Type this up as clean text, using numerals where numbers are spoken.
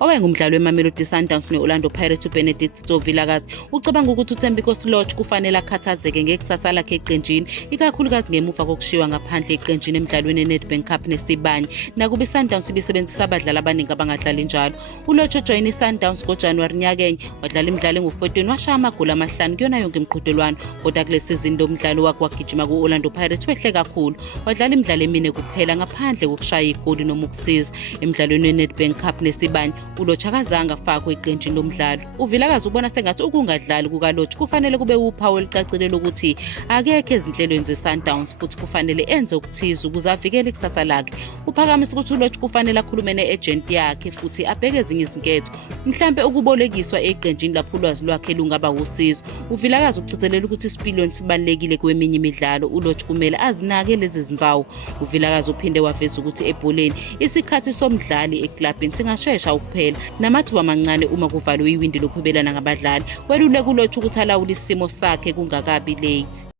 owayengumdlali weMamelodi Sundowns ne-Orlando Pirates uBenedict Vilakazi ucabanga ukuthi uThembinkosi Lorch kufanele akhathazeke ngekusasa lakhe eqenjini, ikakhulukazi ngemuva kokushiwa ngaphandle eqenjini emidlalweni eNedbank Cup neSibanye. Nakuba iSundowns ibisebenzisa abadlali abaningi abangadlali njalo. uLorch ojoyina iSundowns ngoJanuwari nyakenye wadlala imidlalo engu-14 washaya amagoli amahlanu kuyona yonke imiqhudelwano, kodwa kule sizini lo mdlalo wakhe wagijima ku-Orlando Pirates wehle kakhulu. Wadlala imidlalo emine kuphela ngaphandle kokushaya igoli noma ukusiza. Emidlalweni weNedbank Cup neSibanye uLorch akazange afakwe eqenjini lomdlalo. uVilakazi ubona sengathi ukungadlali kukaLorch kufanele kube uphawu elicacile lokuthi akekho ezinhlelweni zeSundowns futhi kufanele enze okuthize ukuze avikele ikusasa lakhe. Uphakamisa ukuthi uLorch kufanele akhulume ne-agent yakhe futhi abheke ezinye izinketho, mhlampe ukubolekiswa eqenjini lapho ulwazi lwakhe lungaba usizo. uVilakazi ugcizelela ukuthi isipiliyoni sibalulekile kweminye imidlalo, uLorch kumele azinake lezi zimpawu. uVilakazi uphinde waveza ukuthi ebholeni isikhathi somdlali eklabhini singashesha ukuphela namathuba amancane uma kuvalwe iwindi lokuhwebelana ngabadlali. Weluleka uLorch ukuthi alawule isimo sakhe kungakabi late.